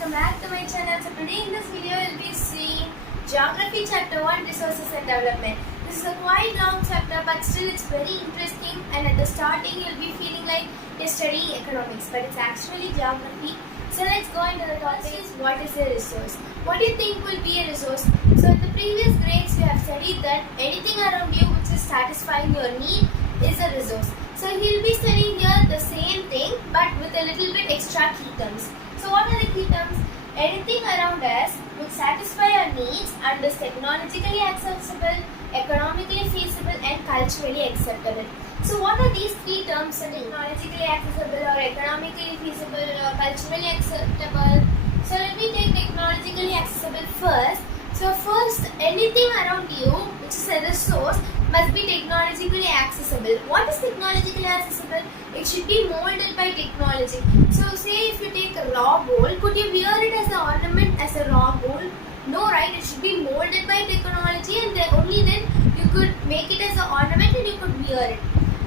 welcome back to my channel. So today in this video we'll be seeing Geography Chapter 1 Resources and Development. This is a quite long chapter but still it's very interesting, and at the starting you'll be feeling like you're studying economics but it's actually geography. So let's go into the topic. What is a resource? What do you think will be a resource? So in the previous grades we have studied that anything around you which is satisfying your need is a resource. So he'll be studying here the same thing but with a little bit extra key terms. So what are the key terms? Anything around us which satisfy our needs and is technologically accessible, economically feasible and culturally acceptable. So what are these three terms? Technologically accessible or economically feasible or culturally acceptable. So let me take technologically accessible first. So first, anything around you which is a resource must be technologically accessible. What is technologically accessible? It should be molded by technology. So say if you take a raw bowl, could you wear it as an ornament as a raw bowl? No, right? It should be molded by technology, and then only then you could make it as an ornament and you could wear it.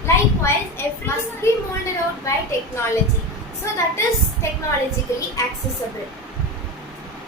Likewise, everything must be molded out by technology. So that is technologically accessible.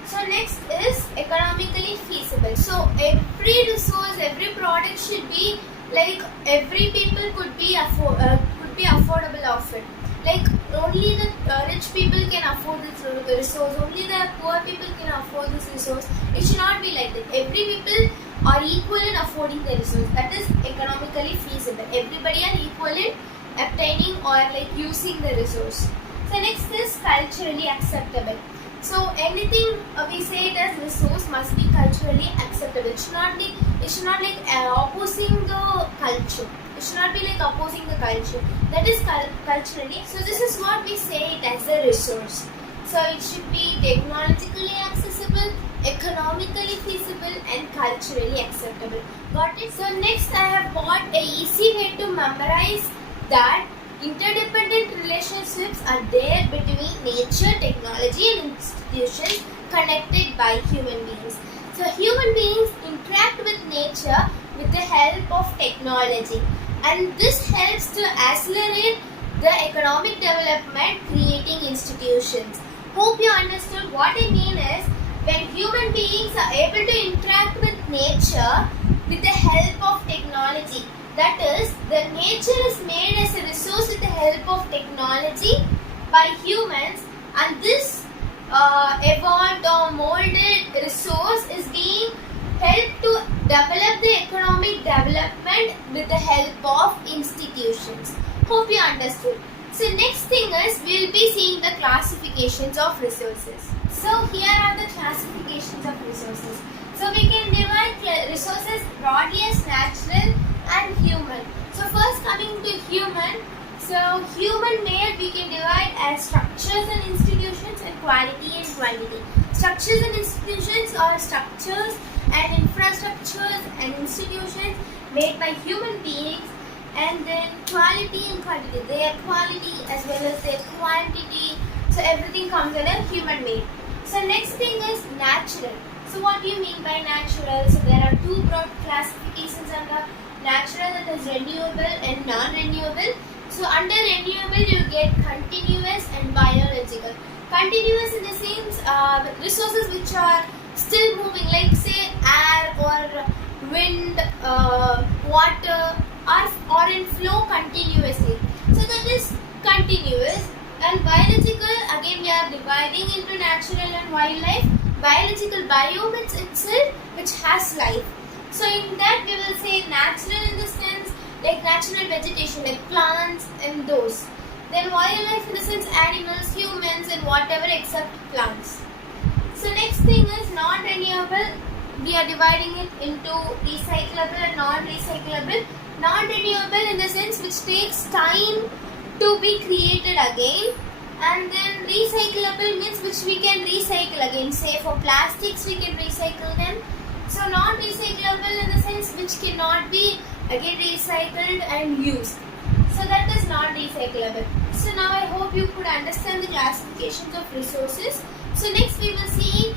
So next is economically feasible. So every resource, every product should be like every people could be affordable of it. Like only the rich people can afford this resource. Only the poor people can afford this resource. It should not be like that. Every people are equal in affording the resource. That is economically feasible. Everybody are equal in obtaining or like using the resource. So next is culturally acceptable. So anything we say it as resource must be culturally acceptable. It should not like opposing the culture. It should not be like opposing the culture. That is culturally. So this is what we say it as a resource. So it should be technologically accessible, economically feasible and culturally acceptable. Got it? So next I have got a easy way to memorize that interdependent relationships are there between nature, technology and institutions connected by human beings. So human beings interact with nature with the help of technology, and this helps to accelerate the economic development, creating institutions. Hope you understood. What I mean is, when human beings are able to interact with nature with the help of technology, that is, the nature is made as a resource with the help of technology by humans, and this evolved or molded resource is being helped to develop the economic development with the help of institutions. Hope you understood. So next thing is, we will be seeing the classifications of resources. So here are the classifications of resources. So we can divide resources broadly as natural and human. So first coming to human. So human made we can divide as structures and institutions and quality and quantity. Structures and institutions are structures and infrastructures and institutions made by human beings, and then quality and quantity. Their quality as well as their quantity. So everything comes under human made. So next thing is natural. So what do you mean by natural? So there are two broad classifications under natural, that is renewable and non-renewable. So under renewable you get continuous and biological. Continuous in the sense resources which are still moving, like say air or wind, water or in flow continuously. So that is continuous. And biological, again we are dividing into natural and wildlife. Biological, biome itself which has life. So in that we will say natural in the sense like natural vegetation like plants and those. Then wildlife in the sense animals, humans and whatever except plants. So next thing is non-renewable. We are dividing it into recyclable and non-recyclable. Non-renewable in the sense which takes time to be created again. And then recyclable means which we can recycle again. Say for plastics we can recycle them. So non-recyclable in the sense which cannot be again recycled and used. So that is non-recyclable. So now I hope you could understand the classifications of resources. So next we will see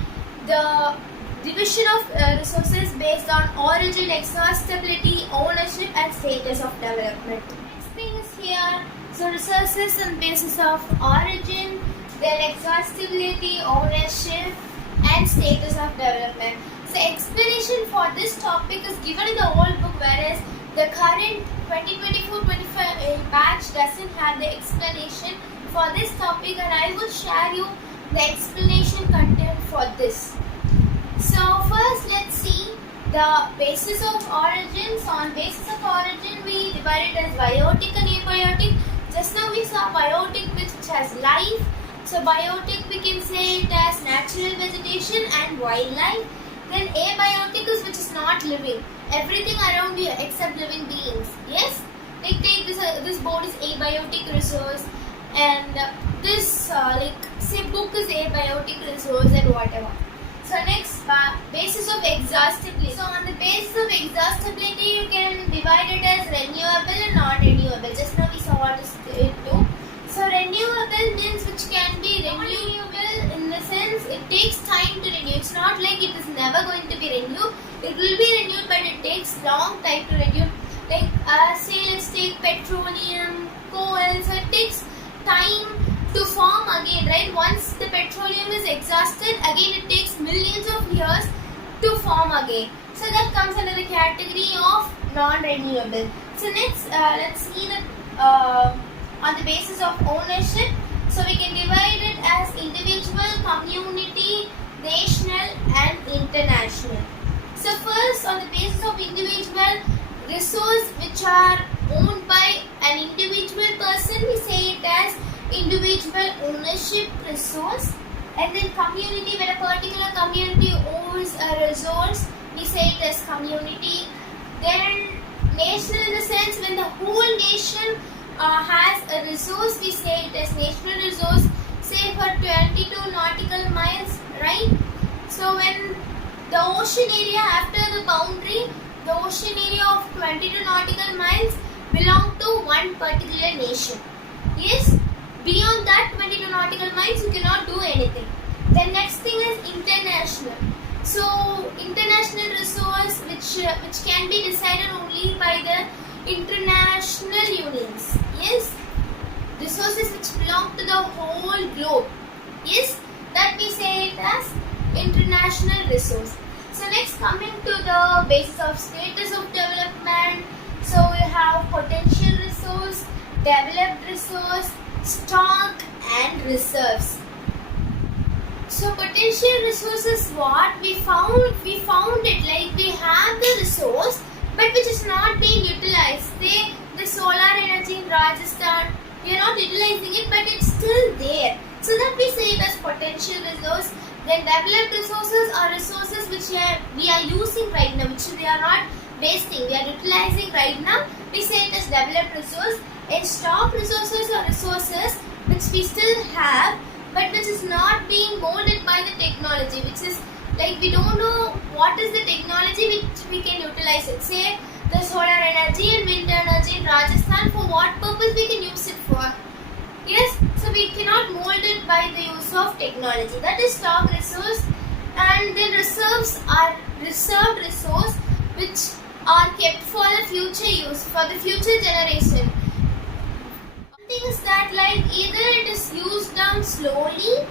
the division of resources based on origin, exhaustibility, ownership and status of development. Next thing is here. So resources on basis of origin, then exhaustibility, ownership, and status of development. So explanation for this topic is given in the old book, whereas the current 2024-25 batch doesn't have the explanation for this topic, and I will share you the explanation content for this. So first let's see the basis of origin. So on basis of origin we divide it as biotic and abiotic. Just now we saw biotic which has life. So biotic we can say it as natural vegetation and wildlife. Then abiotic is which is not living. Everything around you except living beings. Yes? Like take this board is abiotic resource, and this say book is abiotic resource and whatever. So next, basis of exhaustibility. So on the basis of exhaustibility, you can divide it as renewable and non-renewable. Just now we saw what is it too. So renewable means which can be renewable in the sense it takes time to renew. It's not like it is never going to be renewed. It will be renewed, but it takes long time to renew. Like say let's take petroleum, coal. So it takes time to form again, right? Once the petroleum is exhausted, again it takes millions of years to form again. So that comes under the category of non-renewable. So next, let's see that on the basis of ownership. So we can divide it as individual, community, national, and international. So first, on the basis of individual, resource which are owned by an individual person, we say it as individual ownership resource. And then community, when a particular community owns a resource, we say it as community. Then national, in the sense when the whole nation has a resource, we say it as national resource. Say for 22 nautical miles, right? So when the ocean area after the boundary, the ocean area of 22 nautical miles belong to one particular nation. Yes? Beyond that 22 nautical miles, you cannot do anything. The next thing is international. So international resource which can be decided only by the international unions. Yes, resources which belong to the whole globe. Yes, that we say it as international resource. So next, coming to the basis of status of development. So we have potential resource, developed resource, stock, and reserves. So potential resource is what we found it, like we have the resource but which is not being utilized. Say the solar energy in Rajasthan, we are not utilizing it but it's still there. So that we say it as potential resource. Then developed resources are resources which we are using right now, which we are not wasting, we are utilizing right now. We say it as developed resource. And stock resources are resources which we still have but which is not being molded by the technology, which is like we don't know what is the technology which we can utilize it. Say the solar energy and wind energy in Rajasthan, for what purpose we can use it for. Yes, so we cannot mold it by the use of technology. That is stock resource. And then reserves are reserved resource which are kept for the future use, for the future generation. Things that like either it is used down slowly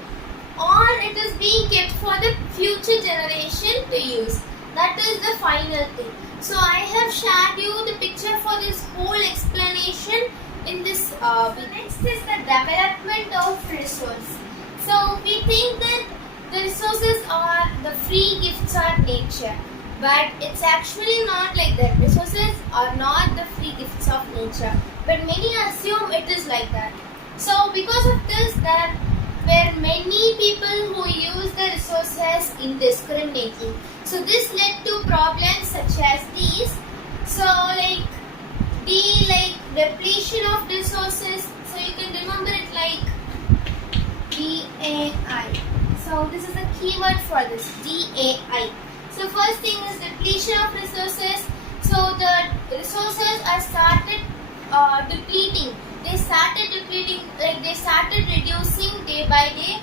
or it is being kept for the future generation to use. That is the final thing. So I have shared you the picture for this whole explanation in this video. Next is the development of resource. So we think that the resources are the free gifts of nature, but it's actually not like that. Resources are not the free gifts of nature, but many assume it is like that. So because of this, there were many people who use the resources indiscriminately. So this led to problems such as these. So like depletion of resources. So you can remember it like DAI. So this is a keyword for this, DAI. So first thing is depletion of resources. So the resources are started depleting. They started depleting, like they started reducing day by day.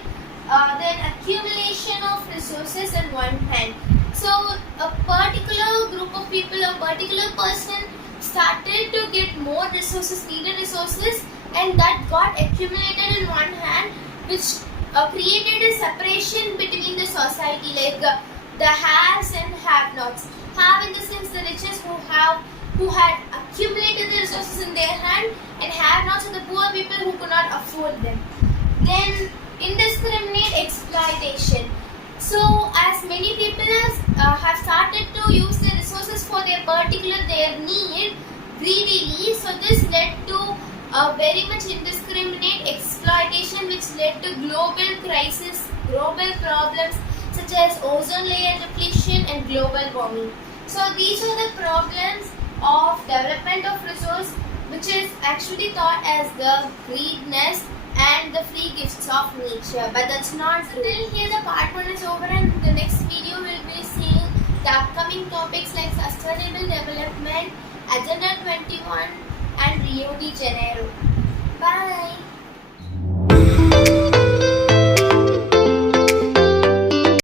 Then accumulation of resources in one hand. So a particular group of people, a particular person started to get more resources, needed resources, and that got accumulated in one hand, which created a separation between the society, like the haves and have-nots. Have in the sense the richest who had accumulated the resources in their hand, and have-nots are the poor people who could not afford them. Then indiscriminate exploitation. So as many people have started to use the resources for their need greedily, so this led to very much indiscriminate exploitation, which led to global crisis, global problems such as ozone layer depletion and global warming. So these are the problems of development of resource, which is actually thought as the greediness and the free gifts of nature, but that's not true. Till here the part 1 is over, and the next video will be seeing the upcoming topics like sustainable development, Agenda 21 and Rio de Janeiro. Bye.